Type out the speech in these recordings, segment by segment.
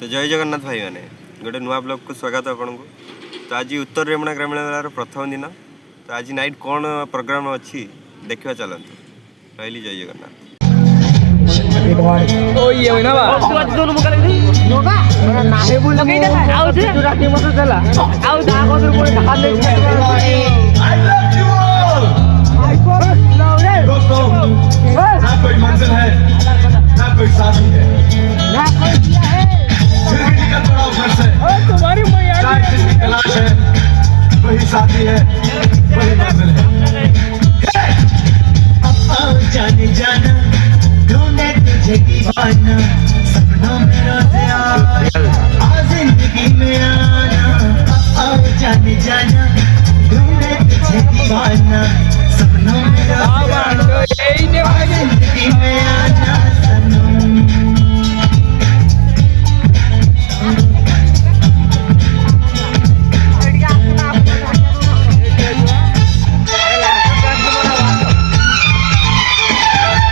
तो जय जगन्नाथ भाई मैंने गोटे नुआ ब्लॉग को स्वागत आपन को। तो आज उत्तर रेमणा ग्रामीण मेलार प्रथम दिन। तो आज नाइट कौन प्रोग्राम अच्छी देखा चलते रही। जय जगन्नाथ। कोई मंजिल है ना कोई साथी है, फिर भी निकल पड़ा घर से। चाहे जिसकी तलाश है वही साथी है, वही मंजिल है। जाने जाना ढूंढे तुझे दीवाना, सपनों में रोज आ जिंदगी में आना। जाने जाना ढूंढे तुझे दीवाना, सपनों में रोज आ जिंदगी में आना सनम।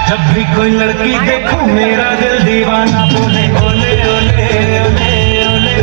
जब भी कोई लड़की देखूं मेरा दिल दीवाना बोले ओले ओले ओले ओले